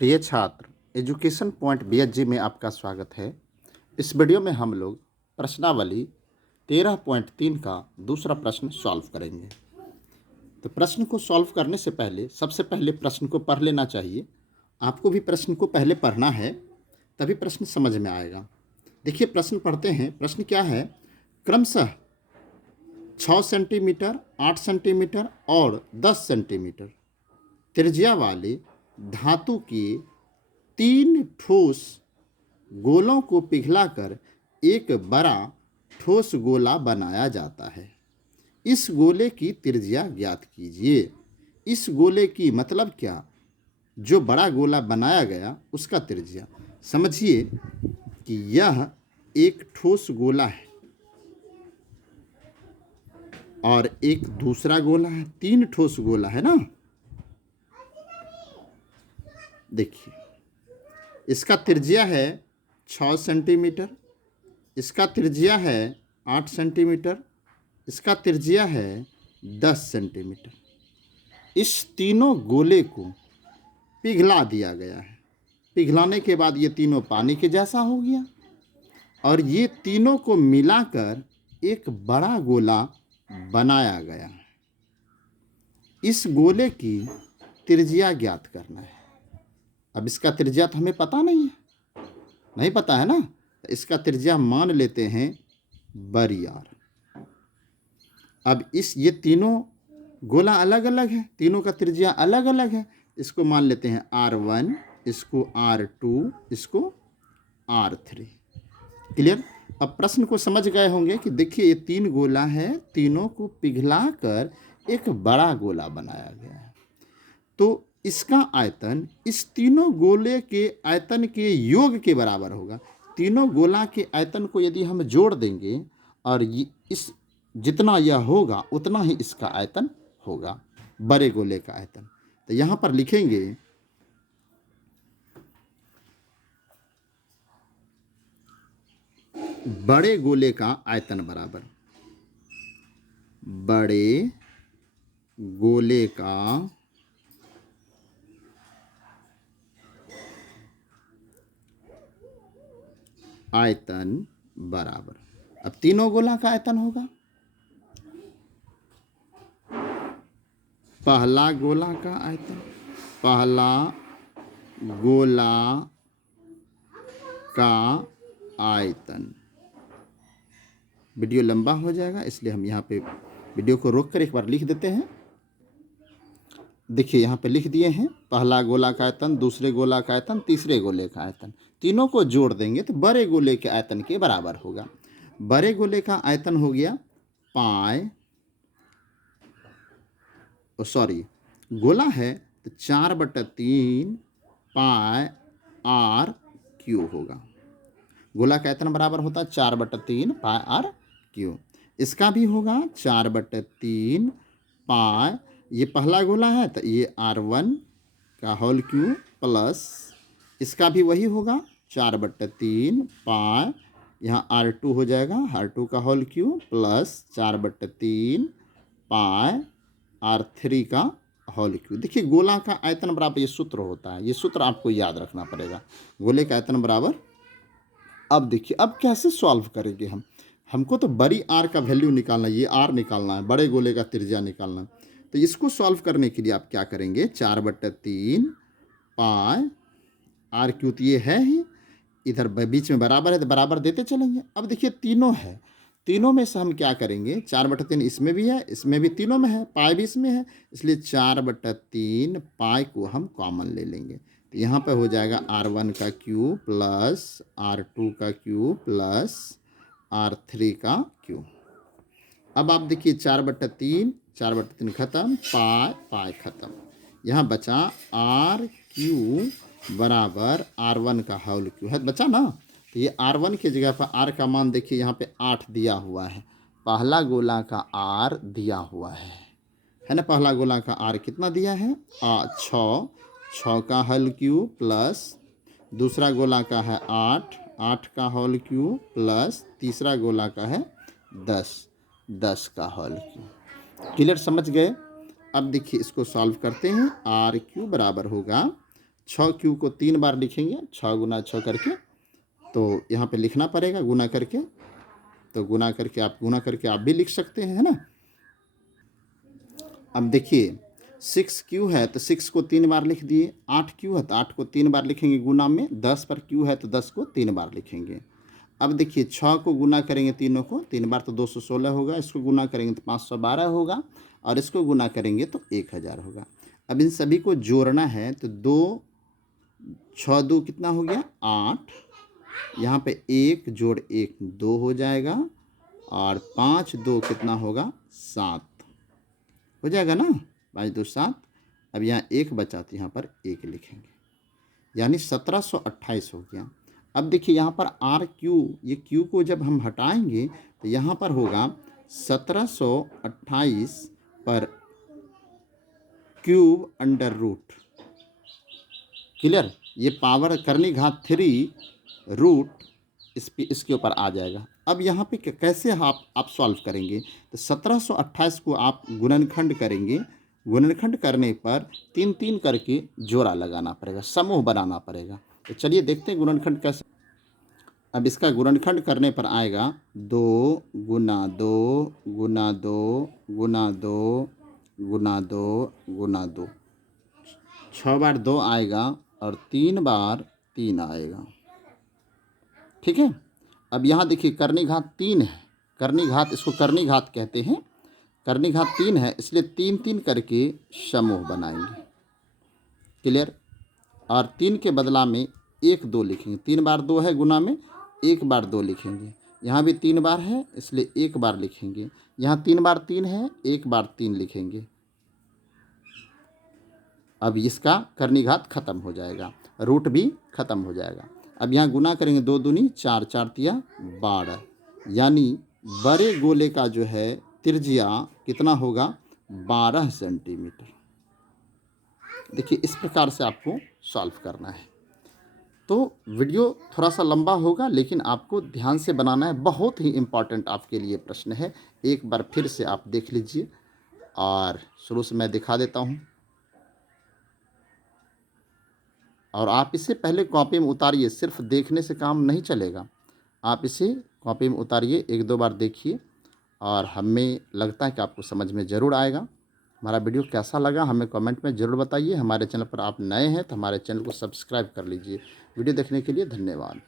प्रिय छात्र, education point BHG में आपका स्वागत है। इस वीडियो में हम लोग प्रश्नावली 13.3 का दूसरा प्रश्न सॉल्व करेंगे। तो प्रश्न को सॉल्व करने से पहले सबसे पहले प्रश्न को पढ़ लेना चाहिए। आपको भी प्रश्न को पहले पढ़ना है, तभी प्रश्न समझ में आएगा। देखिए प्रश्न पढ़ते हैं। प्रश्न क्या है? क्रमशः 6 सेंटीमीटर, 8 सेंटीमीटर और 10 सेंटीमीटर त्रिज्या वाले धातु के 3 ठोस गोलों को पिघलाकर एक बड़ा ठोस गोला बनाया जाता है। इस गोले की त्रिज्या ज्ञात कीजिए। इस गोले की मतलब क्या? जो बड़ा गोला बनाया गया उसका त्रिज्या। समझिए कि यह एक ठोस गोला है और एक दूसरा गोला है। 3 ठोस गोला है ना। देखिए इसका त्रिज्या है 6 सेंटीमीटर, इसका त्रिज्या है 8 सेंटीमीटर, इसका त्रिज्या है 10 सेंटीमीटर। इस तीनों गोले को पिघला दिया गया है। पिघलाने के बाद ये तीनों पानी के जैसा हो गया और ये तीनों को मिलाकर एक बड़ा गोला बनाया गया है। इस गोले की त्रिज्या ज्ञात करना है। अब इसका त्रिज्या तो हमें पता नहीं पता है ना। इसका त्रिज्या मान लेते हैं बड़ी आर। अब ये तीनों गोला अलग अलग है, तीनों का त्रिज्या अलग अलग है। इसको मान लेते हैं R1, इसको R2, इसको R3। क्लियर? अब प्रश्न को समझ गए होंगे कि देखिए ये 3 गोला है, तीनों को पिघलाकर एक बड़ा गोला बनाया गया है। तो इसका आयतन इस तीनों गोले के आयतन के योग के बराबर होगा। तीनों गोला के आयतन को यदि हम जोड़ देंगे और इस जितना यह होगा उतना ही इसका आयतन होगा, बड़े गोले का आयतन। तो यहाँ पर लिखेंगे बड़े गोले का आयतन बराबर बड़े गोले का आयतन बराबर। अब तीनों गोला का आयतन होगा पहला गोला का आयतन, पहला गोला का आयतन। वीडियो लंबा हो जाएगा इसलिए हम यहाँ पे वीडियो को रोक कर एक बार लिख देते हैं। देखिए यहाँ पे लिख दिए हैं पहला गोला का आयतन, दूसरे गोला का आयतन, तीसरे गोले का आयतन। तीनों को जोड़ देंगे तो बड़े गोले के आयतन के बराबर होगा। बड़े गोले का आयतन हो गया गोला है तो 4/3 पाई आर क्यू होगा। गोला का आयतन बराबर होता है 4/3 पाई आर क्यू। इसका भी होगा 4/3 पाई, ये पहला गोला है तो ये R1 का होल क्यू प्लस इसका भी वही होगा 4/3 पाई, यहाँ R2 हो जाएगा, R2 का होल क्यू प्लस 4/3 पाई R3 का होल क्यू। देखिए गोला का आयतन बराबर ये सूत्र होता है, ये सूत्र आपको याद रखना पड़ेगा। गोले का आयतन बराबर। अब देखिए अब कैसे सॉल्व करेंगे हमको तो बड़ी आर का वैल्यू निकालना है, ये आर निकालना है, बड़े गोले का त्रिज्या निकालना है। तो इसको सॉल्व करने के लिए आप क्या करेंगे? 4/3 पाई आर क्यू तो ये है ही, इधर बीच में बराबर है तो बराबर देते चलेंगे। अब देखिए तीनों है, तीनों में से हम क्या करेंगे? 4/3 इसमें भी है, इसमें भी तीनों में है, पाई भी इसमें है, इसलिए 4/3 पाई को हम कॉमन ले लेंगे। तो यहाँ पे हो जाएगा R1 का क्यू प्लस R2 का क्यू प्लस R3 का क्यू। अब आप देखिए 4/3 खत्म, पाई खत्म। यहाँ बचा R क्यू बराबर R1 का होल क्यू है, बचा ना। तो ये R1 की जगह पर R का मान देखिए यहाँ पे 8 दिया हुआ है। पहला गोला का R दिया हुआ है ना। पहला गोला का R कितना दिया है? 6 का होल क्यू प्लस दूसरा गोला का है 8 का होल क्यू प्लस तीसरा गोला का है 10 का होल क्यू। क्लियर? समझ गए? अब देखिए इसको सॉल्व करते हैं। R क्यू बराबर होगा 6Q को 3 बार लिखेंगे 6 गुना 6 करके, तो यहाँ पे लिखना पड़ेगा गुना करके, तो गुना करके आप भी लिख सकते हैं, है ना। अब देखिए 6Q है तो 6 को 3 बार लिख दिए, 8Q है तो 8 को 3 बार लिखेंगे गुना में, 10 पर Q है तो 10 को 3 बार लिखेंगे। अब देखिए 6 को गुना करेंगे तीनों को 3 बार तो 216 होगा, इसको गुना करेंगे तो 512 होगा, और इसको गुना करेंगे तो 1000 होगा। अब इन सभी को जोड़ना है तो 2 6 2 कितना हो गया 8, यहाँ पे 1 जोड़ 1 2 हो जाएगा, और 5 2 कितना होगा 7 हो जाएगा ना, 5 2 7। अब यहाँ 1 बचा तो यहाँ पर 1 लिखेंगे, यानी 1728 हो गया। अब देखिए यहाँ पर RQ, ये Q को जब हम हटाएंगे तो यहाँ पर होगा 1728 पर क्यूब अंडर रूट, क्लियर। ये पावर करनी घात 3 रूट इसके ऊपर आ जाएगा। अब यहाँ पे कैसे आप सॉल्व करेंगे, तो 1728 को आप गुणनखंड करेंगे, गुणनखंड करने पर 3 3 करके जोड़ा लगाना पड़ेगा, समूह बनाना पड़ेगा। तो चलिए देखते हैं गुणनखंड कैसे। अब इसका गुणनखंड करने पर आएगा 2 गुना 2 गुना 2 गुना 2 गुना 2 गुना 2, 6 बार 2 आएगा और 3 बार 3 आएगा, ठीक है। अब यहाँ देखिए करनी घात 3 है, करनी घात, इसको करनी घात कहते हैं, करनी घात 3 है, इसलिए 3 3 करके समूह बनाएंगे, क्लियर। और 3 के बदला में 1 2 लिखेंगे, 3 बार 2 है गुना में, 1 बार 2 लिखेंगे, यहाँ भी 3 बार है इसलिए 1 बार लिखेंगे, यहाँ 3 बार 3 है 1 बार 3 लिखेंगे। अब इसका करनी घात खत्म हो जाएगा, रूट भी खत्म हो जाएगा। अब यहाँ गुना करेंगे 2 दूनी 4 4 तिया 12, यानी बड़े गोले का जो है त्रिज्या कितना होगा 12 सेंटीमीटर। देखिए इस प्रकार से आपको सॉल्व करना है। तो वीडियो थोड़ा सा लंबा होगा लेकिन आपको ध्यान से बनाना है, बहुत ही इम्पॉर्टेंट आपके लिए प्रश्न है। एक बार फिर से आप देख लीजिए, और शुरू से मैं दिखा देता हूँ, और आप इसे पहले कॉपी में उतारिए, सिर्फ देखने से काम नहीं चलेगा, आप इसे कॉपी में उतारिए, 1 2 बार देखिए, और हमें लगता है कि आपको समझ में ज़रूर आएगा। हमारा वीडियो कैसा लगा हमें कमेंट में ज़रूर बताइए। हमारे चैनल पर आप नए हैं तो हमारे चैनल को सब्सक्राइब कर लीजिए। वीडियो देखने के लिए धन्यवाद।